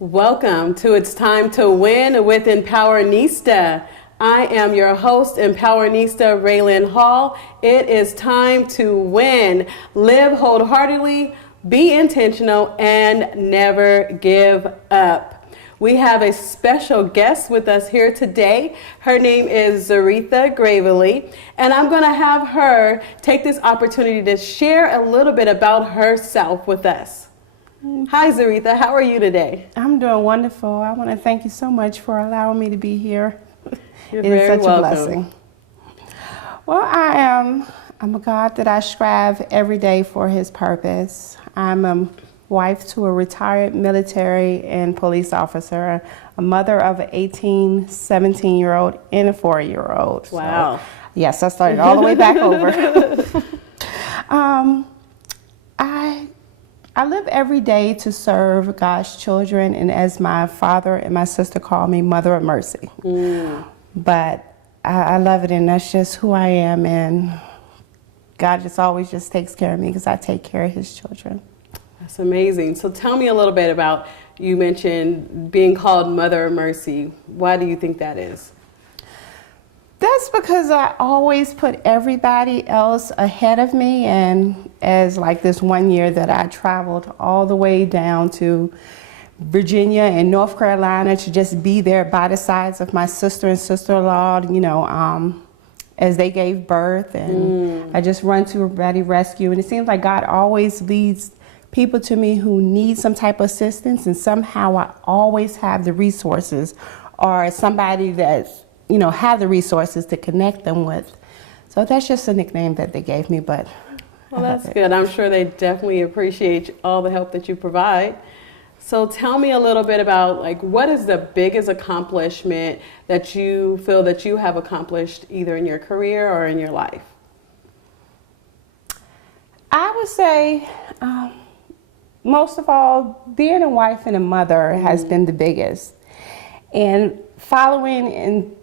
Welcome to It's Time to Win with Empowernista. I am your host, Empowernista RayLynn Hall. It is time to win. Live wholeheartedly, be intentional, and never give up. We have a special guest with us here today. Her name is Zaretha Gravely, and I'm going to have her take this opportunity to share a little bit about herself with us. Hi, Zaretha. How are you today? I'm doing wonderful. I want to thank you so much for allowing me to be here. You're very such welcome. a blessing. Well, I'm a God that I strive every day for His purpose. I'm a wife to a retired military and police officer, a mother of an 18, 17-year-old, and a 4-year-old. Wow. So, yes, I started all the way back over. I live every day to serve God's children, and as my father and my sister call me, Mother of Mercy. But I love it, and that's just who I am, and God just always just takes care of me because I take care of His children. That's amazing. So tell me a little bit about, you mentioned being called Mother of Mercy. Why do you think that is? That's because I always put everybody else ahead of me, and as like this one year that I traveled all the way down to Virginia and North Carolina to just be there by the sides of my sister and sister-in-law, as they gave birth, and I just run to Ready Rescue, and it seems like God always leads people to me who need some type of assistance, and somehow I always have the resources or somebody that's have the resources to connect them with. So that's just a nickname that they gave me, but well, that's good. I'm sure they definitely appreciate all the help that you provide. So tell me a little bit about, what is the biggest accomplishment that you feel that you have accomplished either in your career or in your life? I would say, most of all, being a wife and a mother has been the biggest. And following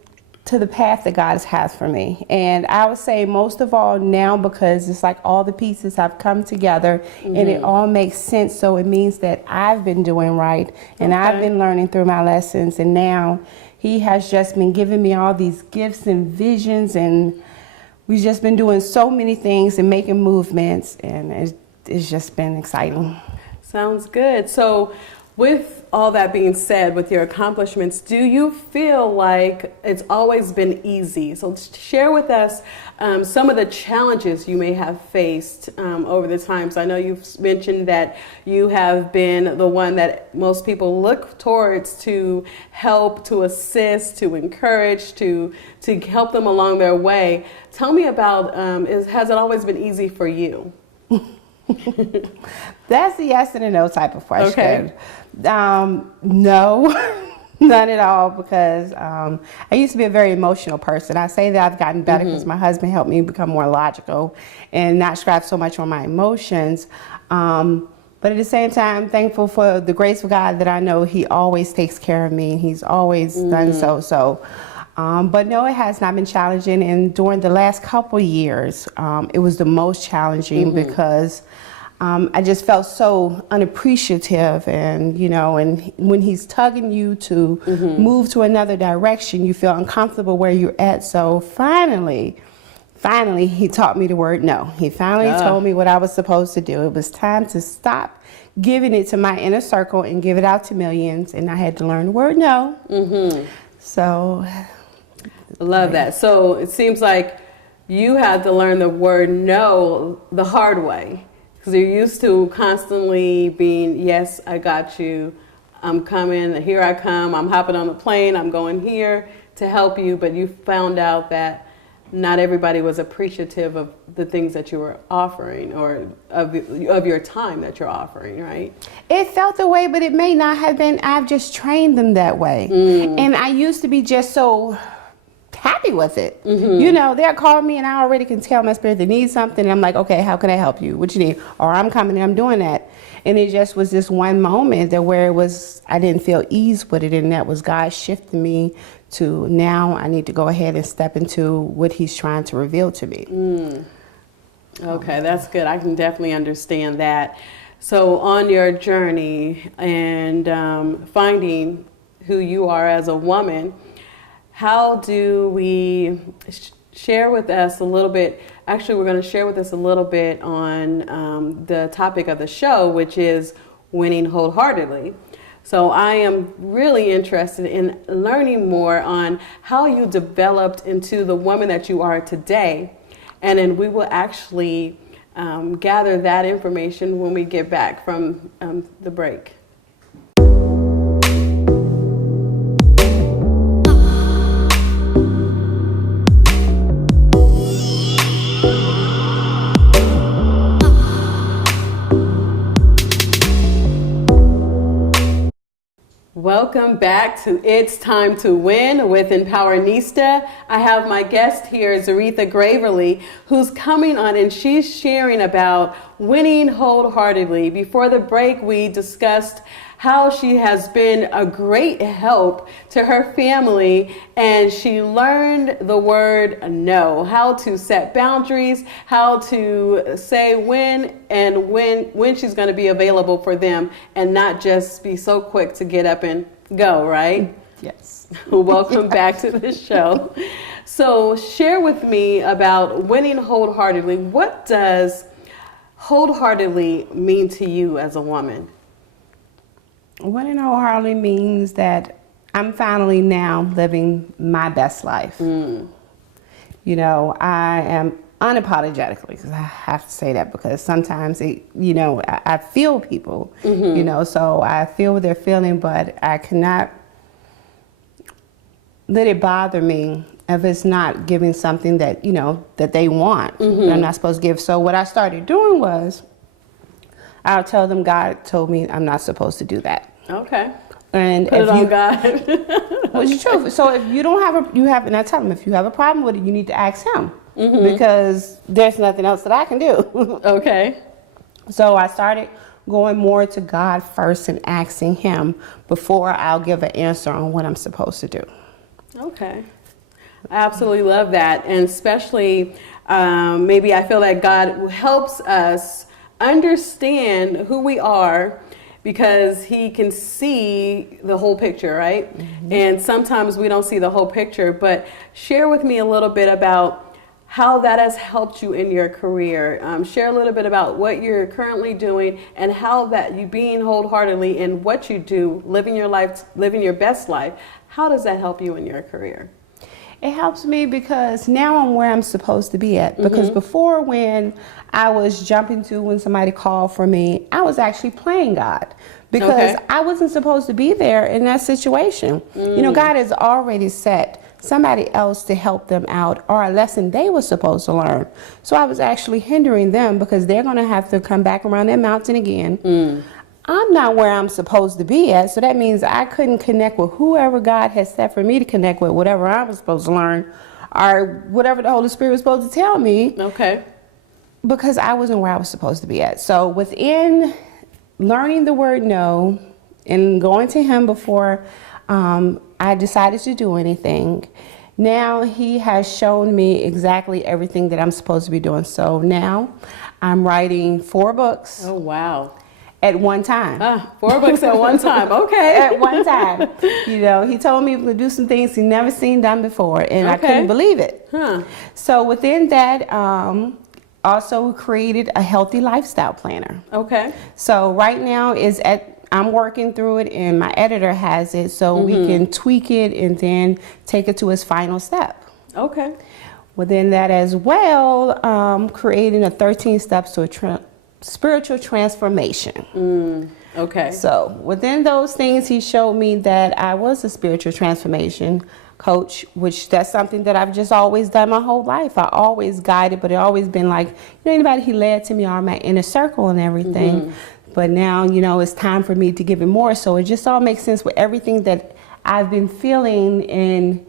to the path that God has for me. And I would say most of all now, because it's like all the pieces have come together and it all makes sense. So it means that I've been doing right and I've been learning through my lessons. And now He has just been giving me all these gifts and visions, and we've just been doing so many things and making movements, and it's just been exciting. Sounds good. So with all that being said, with your accomplishments, do you feel like it's always been easy? So share with us some of the challenges you may have faced over the times. I know you've mentioned that you have been the one that most people look towards to help, to assist, to encourage, to help them along their way. Tell me about, has it always been easy for you? That's a yes and a no type of question. Okay. No, none at all, because I used to be a very emotional person. I say that I've gotten better because my husband helped me become more logical and not scrap so much on my emotions. But at the same time, I'm thankful for the grace of God that I know He always takes care of me, and He's always done so. But no, it has not been challenging. And during the last couple years, it was the most challenging because I just felt so unappreciative, and and when He's tugging you to move to another direction, you feel uncomfortable where you're at. So finally, He taught me the word no. He finally told me what I was supposed to do. It was time to stop giving it to my inner circle and give it out to millions, and I had to learn the word no. So I love that. So it seems like you had to learn the word no the hard way. Because you're used to constantly being, yes, I got you, I'm coming, here I come, I'm hopping on the plane, I'm going here to help you, but you found out that not everybody was appreciative of the things that you were offering, or of your time that you're offering, right? It felt the way, but it may not have been. I've just trained them that way. And I used to be just so happy with it. They'll call me and I already can tell my spirit they need something, and I'm like, okay, how can I help you? What you need? Or I'm coming and I'm doing that. And it just was this one moment that where I didn't feel ease with it, and that was God shifting me to now I need to go ahead and step into what He's trying to reveal to me. Okay, that's good. I can definitely understand that. So on your journey and finding who you are as a woman, how do we share with us a little bit? Actually, we're going to share with us a little bit on the topic of the show, which is winning wholeheartedly. So I am really interested in learning more on how you developed into the woman that you are today. And then we will actually gather that information when we get back from the break. Welcome back to It's Time to Win with Empowernista. I have my guest here, Zaretha Gravely, who's coming on and she's sharing about winning wholeheartedly. Before the break, we discussed how she has been a great help to her family, and she learned the word no, how to set boundaries, how to say when and when she's going to be available for them, and not just be so quick to get up and go, right? Yes. Welcome back to the show. So share with me about winning wholeheartedly. What does wholeheartedly mean to you as a woman? Winning wholeheartedly means that I'm finally now living my best life. You know, I am unapologetically, because I have to say that because sometimes I feel people, you know, so I feel what they're feeling, but I cannot let it bother me if it's not giving something that, you know, that they want, that I'm not supposed to give. So what I started doing was, I'll tell them God told me I'm not supposed to do that. Okay. And put it on God. Well, it's true. So if you don't have and I tell them, if you have a problem with it, you need to ask him, because there's nothing else that I can do. Okay. So I started going more to God first and asking him before I'll give an answer on what I'm supposed to do. Okay. I absolutely love that. And especially maybe I feel that God helps us understand who we are, because he can see the whole picture, right? And sometimes we don't see the whole picture, but share with me a little bit about how that has helped you in your career. Share a little bit about what you're currently doing and how that you being wholeheartedly in what you do, living your life, living your best life. How does that help you in your career? It helps me because now I'm where I'm supposed to be at. Because before, when I was jumping to when somebody called for me, I was actually playing God, because I wasn't supposed to be there in that situation. You know, God has already set somebody else to help them out, or a lesson they were supposed to learn. So I was actually hindering them, because they're going to have to come back around that mountain again. I'm not where I'm supposed to be at, so that means I couldn't connect with whoever God has set for me to connect with, whatever I was supposed to learn, or whatever the Holy Spirit was supposed to tell me. Okay. Because I wasn't where I was supposed to be at. So within learning the word no and going to him before I decided to do anything, now he has shown me exactly everything that I'm supposed to be doing. So now I'm writing 4 books. Oh, wow. At one time. 4 books at one time. Okay. At one time. You know, he told me to do some things he never seen done before, and I couldn't believe it. So within that, also created a healthy lifestyle planner. Okay. So right now I'm working through it, and my editor has it, so we can tweak it and then take it to its final step. Okay. Within that as well, creating a 13 steps to a spiritual transformation. Okay. So within those things, he showed me that I was a spiritual transformation coach, which that's something that I've just always done my whole life. I always guided, but it always been like, you know, anybody he led to me or my inner circle and everything. But now, you know, it's time for me to give it more. So it just all makes sense with everything that I've been feeling, and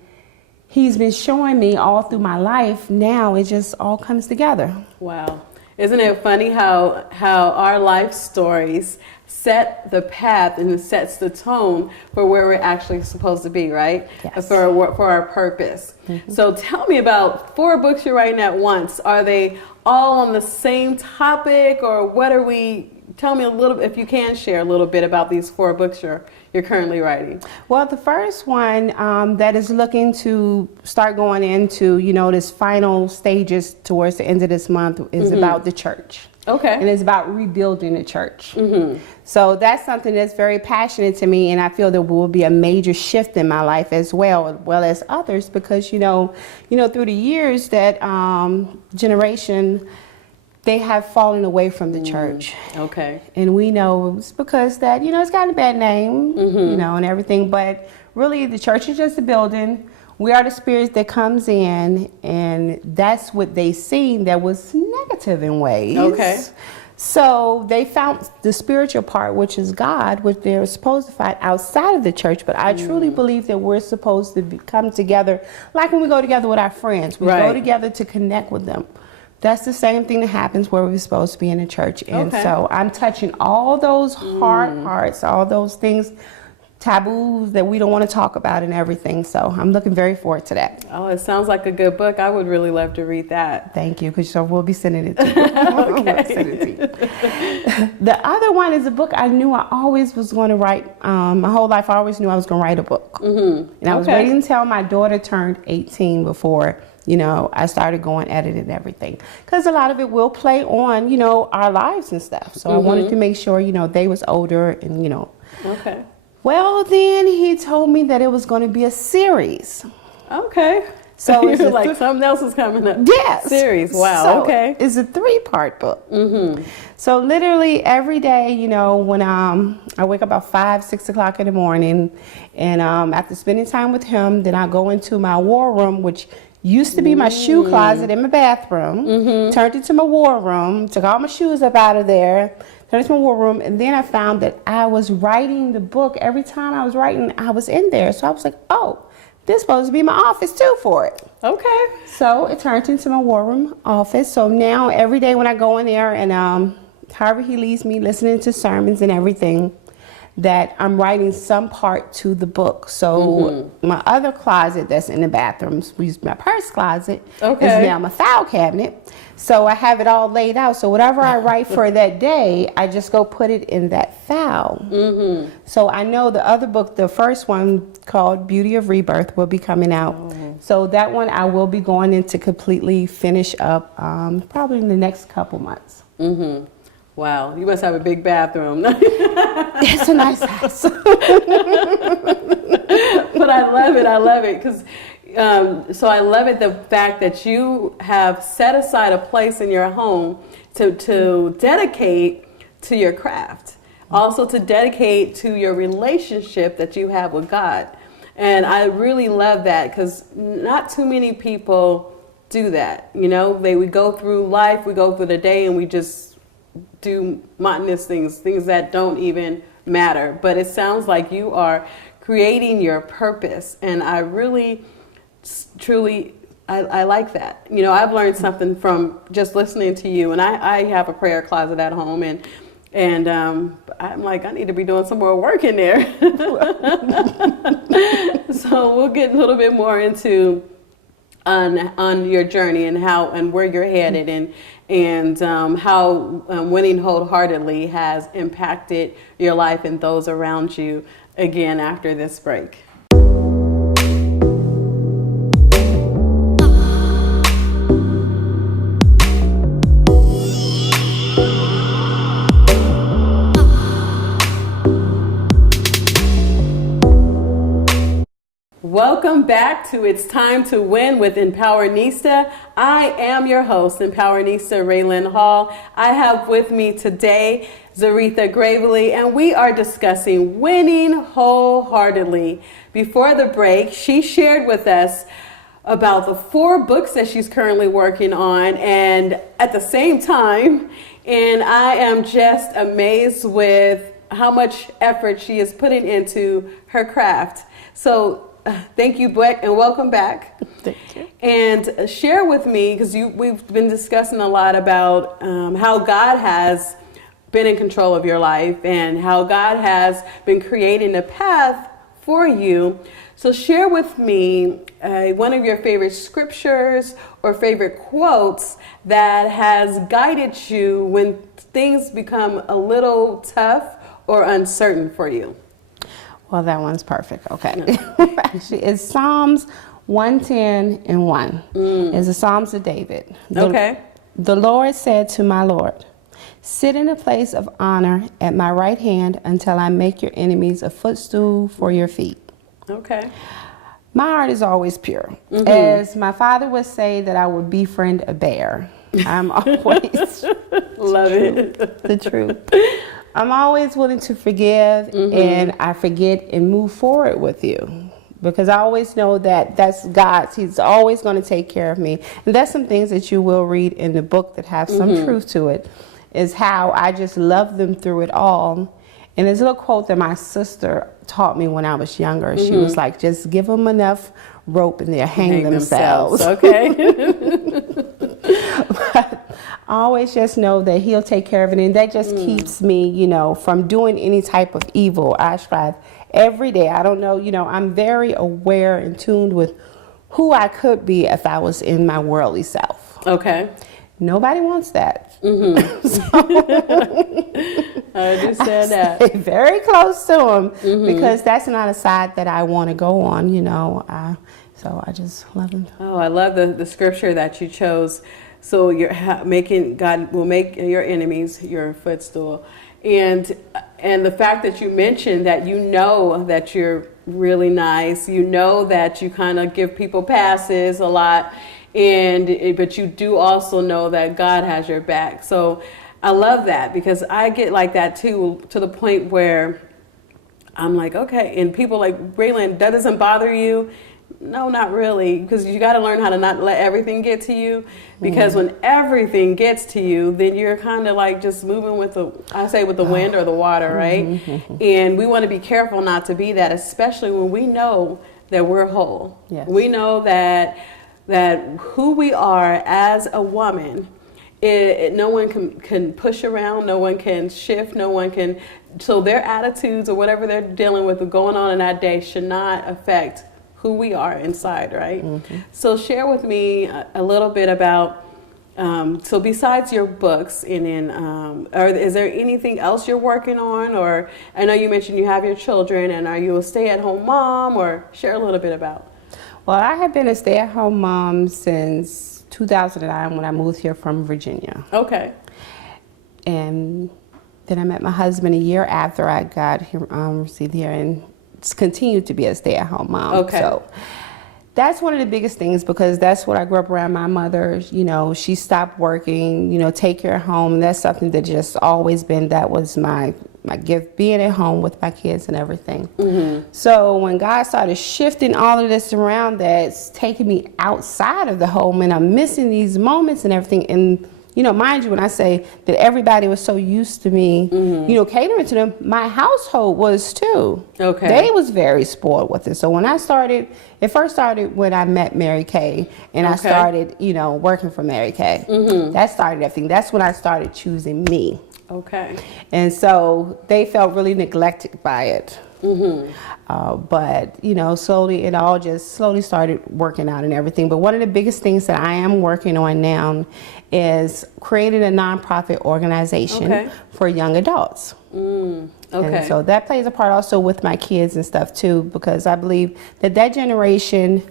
he's been showing me all through my life. Now it just all comes together. Wow. Isn't it funny how our life stories set the path and it sets the tone for where we're actually supposed to be, right? Yes. For our purpose. So tell me about 4 books you're writing at once. Are they all on the same topic, or what are we? Tell me a little, if you can share a little bit about these 4 books you're currently writing. Well, the first one that is looking to start going into, this final stages towards the end of this month is about the church. Okay. And it's about rebuilding the church. So that's something that's very passionate to me, and I feel there will be a major shift in my life as well as others, because through the years that generation, they have fallen away from the church. Okay. And we know it's because that, it's got a bad name, and everything. But really, the church is just a building. We are the spirits that comes in, and that's what they seen that was negative in ways. Okay. So they found the spiritual part, which is God, which they're supposed to find outside of the church. But I truly believe that we're supposed to come together, like when we go together with our friends. We go together to connect with them. That's the same thing that happens where we're supposed to be in the church. And so I'm touching all those hard parts, all those things, taboos that we don't want to talk about and everything. So I'm looking very forward to that. Oh, it sounds like a good book. I would really love to read that. Thank you, because we'll be sending it to you. The other one is a book I knew I always was going to write. My whole life I always knew I was going to write a book. And I was waiting until my daughter turned 18 before I started going at it and everything, because a lot of it will play on, our lives and stuff. So I wanted to make sure, they was older and, Okay. Well, then he told me that it was going to be a series. Okay. So you're like, something else is coming up. Yes. Series. Wow. So okay. It's a 3-part book. So literally every day, when I wake up about 5, 6 o'clock in the morning, and after spending time with him, then I go into my war room, which used to be my shoe closet in my bathroom, turned into my war room, took all my shoes up out of there, turned into my war room, and then I found that I was writing the book. Every time I was writing, I was in there. So I was like, oh, this is supposed to be my office too for it. Okay. So it turned into my war room office. So now every day when I go in there and however he leads me, listening to sermons and everything, that I'm writing some part to the book. So my other closet that's in the bathrooms, we use my purse closet, is now my file cabinet. So I have it all laid out. So whatever I write for that day, I just go put it in that file. So I know the other book, the first one called Beauty of Rebirth, will be coming out. So that one I will be going in to completely finish up probably in the next couple months. Wow, you must have a big bathroom. It's a nice house. But I love it, because so I love it, the fact that you have set aside a place in your home to dedicate to your craft, also to dedicate to your relationship that you have with God. And I really love that, because not too many people do that. We go through life, we go through the day, and we just do monotonous things that don't even matter. But it sounds like you are creating your purpose, and I really, truly, I like that. I've learned something from just listening to you, and I have a prayer closet at home, and I'm like, I need to be doing some more work in there. So we'll get a little bit more into on your journey and how and where you're headed, and how winning wholeheartedly has impacted your life and those around you, again after this break. Welcome back to It's Time to Win with Empowernista. I am your host, Empowernista RayLynn Hall. I have with me today Zaretha Gravely, and we are discussing winning wholeheartedly. Before the break, she shared with us about the 4 books that she's currently working on, and at the same time, and I am just amazed with how much effort she is putting into her craft. So thank you, Beck, and welcome back. Thank you. And share with me, because we've been discussing a lot about how God has been in control of your life and how God has been creating a path for you. So share with me one of your favorite scriptures or favorite quotes that has guided you when things become a little tough or uncertain for you. Well, that one's perfect. Okay. Actually, it's Psalms 110:1. It's the Psalms of David. The Lord said to my Lord, sit in a place of honor at my right hand until I make your enemies a footstool for your feet. Okay. My heart is always pure. As my father would say that I would befriend a bear. I'm always love it. The truth. I'm always willing to forgive, and I forget and move forward with you, because I always know that that's God's. He's always going to take care of me. And that's some things that you will read in the book that have some truth to it, is how I just love them through it all. And there's a little quote that my sister taught me when I was younger. She was like, just give them enough rope and they'll hang themselves. Okay. But I always just know that he'll take care of it, and that just keeps me, you know, from doing any type of evil. I strive every day. I don't know, you know, I'm very aware and tuned with who I could be if I was in my worldly self. Okay. Nobody wants that. I understand that. Stay very close to him, because that's not a side that I want to go on, you know. So I just love him. Oh, I love the scripture that you chose. So you're God will make your enemies your footstool, and the fact that you mentioned that you know that you're really nice, you know that you kind of give people passes a lot, but you do also know that God has your back. So I love that, because I get like that too, to the point where I'm like, okay, and people like, RayLynn, that doesn't bother you? No, not really, because you got to learn how to not let everything get to you, because when everything gets to you, then you're kind of like just moving with the wind or the water, right? And we want to be careful not to be that, especially when we know that we're whole. Yes. We know that who we are as a woman, no one can push around, no one can shift, no one can, so their attitudes or whatever they're dealing with or going on in that day should not affect who we are inside, right? So share with me a little bit about, so besides your books, is there anything else you're working on? Or I know you mentioned you have your children, and are you a stay-at-home mom? Or share a little bit about. Well, I have been a stay-at-home mom since 2009 when I moved here from Virginia. Okay. And then I met my husband a year after I got here, received here, and continued to be a stay-at-home mom. Okay. So that's one of the biggest things, because that's what I grew up around. My mother, you know, she stopped working, you know, take care of home. And that's something that just always been, that was my gift, being at home with my kids and everything. So when God started shifting all of this around, that's taking me outside of the home, and I'm missing these moments and everything. And you know, mind you, when I say that everybody was so used to me, you know, catering to them, my household was too. Okay. They was very spoiled with it. So when I started, it first started when I met Mary Kay, and I started, you know, working for Mary Kay. That started everything. That's when I started choosing me. Okay. And so they felt really neglected by it. But, you know, slowly, it all just slowly started working out and everything. But one of the biggest things that I am working on now is creating a nonprofit organization for young adults. And so that plays a part also with my kids and stuff too, because I believe that generation,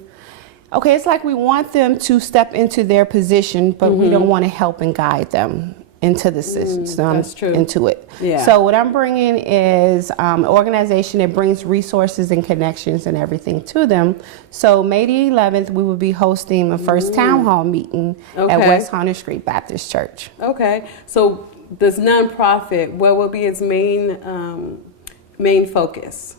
okay, it's like we want them to step into their position, but we don't want to help and guide them into the system, that's true. into it. Yeah. So what I'm bringing is an organization that brings resources and connections and everything to them. So May the 11th, we will be hosting a first town hall meeting at West Hunter Street Baptist Church. Okay. So this nonprofit, what will be its main focus?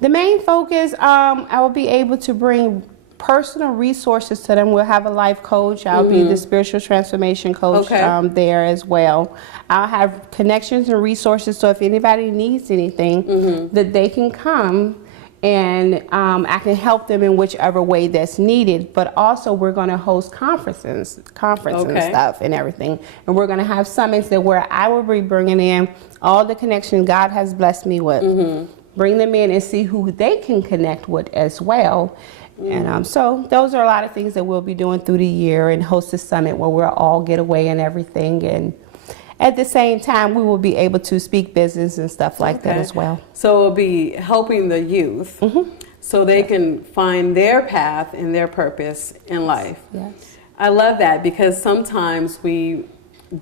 The main focus, I will be able to bring personal resources to them. We'll have a life coach. I'll be the spiritual transformation coach there as well. I'll have connections and resources, so if anybody needs anything, that they can come and I can help them in whichever way that's needed. But also, we're going to host conferences and stuff and everything. And we're going to have summits that where I will be bringing in all the connections God has blessed me with. Bring them in and see who they can connect with as well. And so those are a lot of things that we'll be doing through the year, and host a summit where we'll all get away and everything. And at the same time, we will be able to speak business and stuff like that as well. So it'll be helping the youth so they can find their path and their purpose in life. Yes. I love that, because sometimes we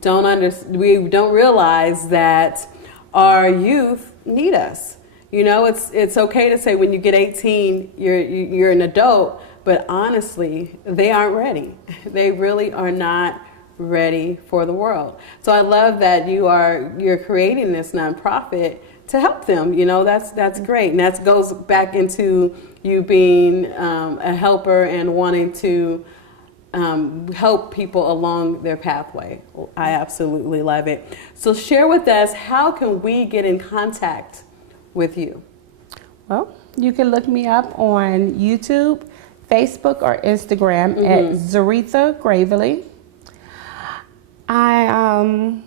don't realize that our youth need us. You know, it's okay to say when you get 18, you're an adult, but honestly, they aren't ready. They really are not ready for the world. So I love that you're creating this nonprofit to help them. You know, that's great, and that goes back into you being a helper and wanting to help people along their pathway. I absolutely love it. So share with us, how can we get in contact with you? Well, you can look me up on YouTube, Facebook, or Instagram at Zaretha Gravely. I'm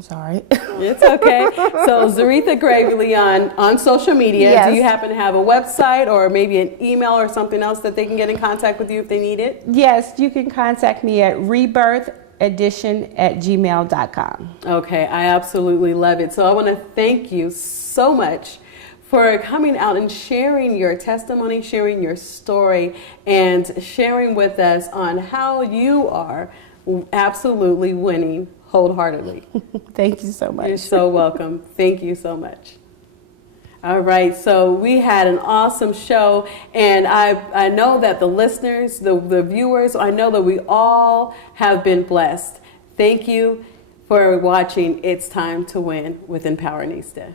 sorry. It's okay. So Zaretha Gravely on social media. Yes. Do you happen to have a website or maybe an email or something else that they can get in contact with you if they need it? Yes, you can contact me at rebirthedition@gmail.com. Okay, I absolutely love it. So I want to thank you so much for coming out and sharing your testimony, sharing your story, and sharing with us on how you are absolutely winning wholeheartedly. Thank you so much. You're so welcome. Thank you so much. All right, so we had an awesome show, and I know that the listeners, the viewers, I know that we all have been blessed. Thank you for watching It's Time to Win with Empowernista.